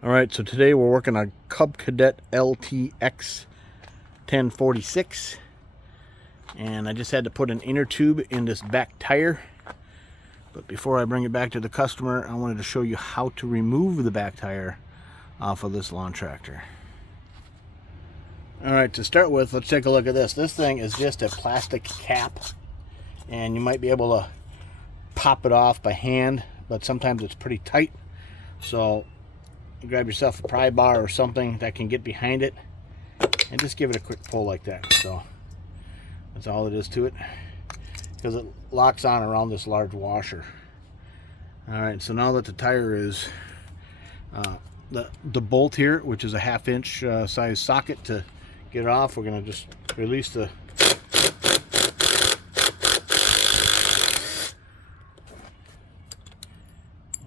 Alright, so today we're working on Cub Cadet LTX1046, and I just had to put an inner tube in this back tire. But before I bring it back to the customer, I wanted to show you how to remove the back tire off of this lawn tractor. Alright, to start with, let's take a look at this. This thing is just a plastic cap, and you might be able to pop it off by hand, but sometimes it's pretty tight. So grab yourself a pry bar or something that can get behind it and just give it a quick pull like that. So that's all it is to it, because it locks on around this large washer. Alright, so now that the tire is the bolt here, which is a 1/2 inch size socket, to get it off, we're going to just release the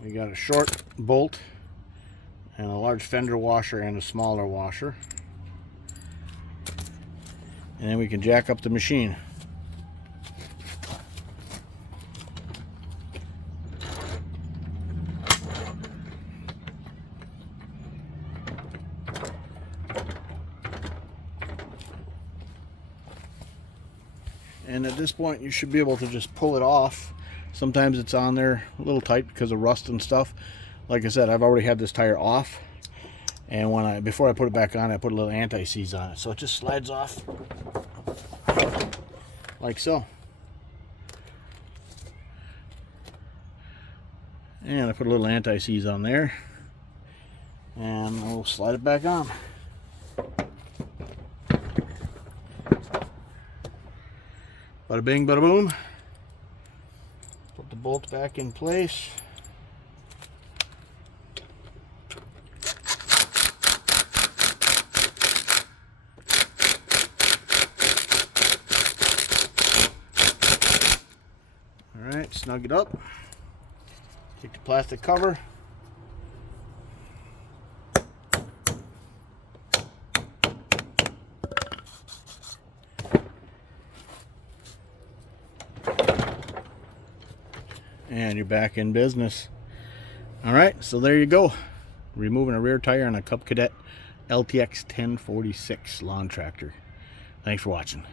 we got a short bolt and a large fender washer and a smaller washer, and then we can jack up the machine. And at this point you should be able to just pull it off. Sometimes it's on there a little tight because of rust and stuff. Like I said, I've already had this tire off, and before I put it back on, I put a little anti-seize on it, so it just slides off like so. And I put a little anti-seize on there, and we'll slide it back on. Bada bing, bada boom. Put the bolt back in place. Alright, snug it up. Take the plastic cover. And you're back in business. Alright, so there you go. Removing a rear tire on a Cub Cadet LTX1046 lawn tractor. Thanks for watching.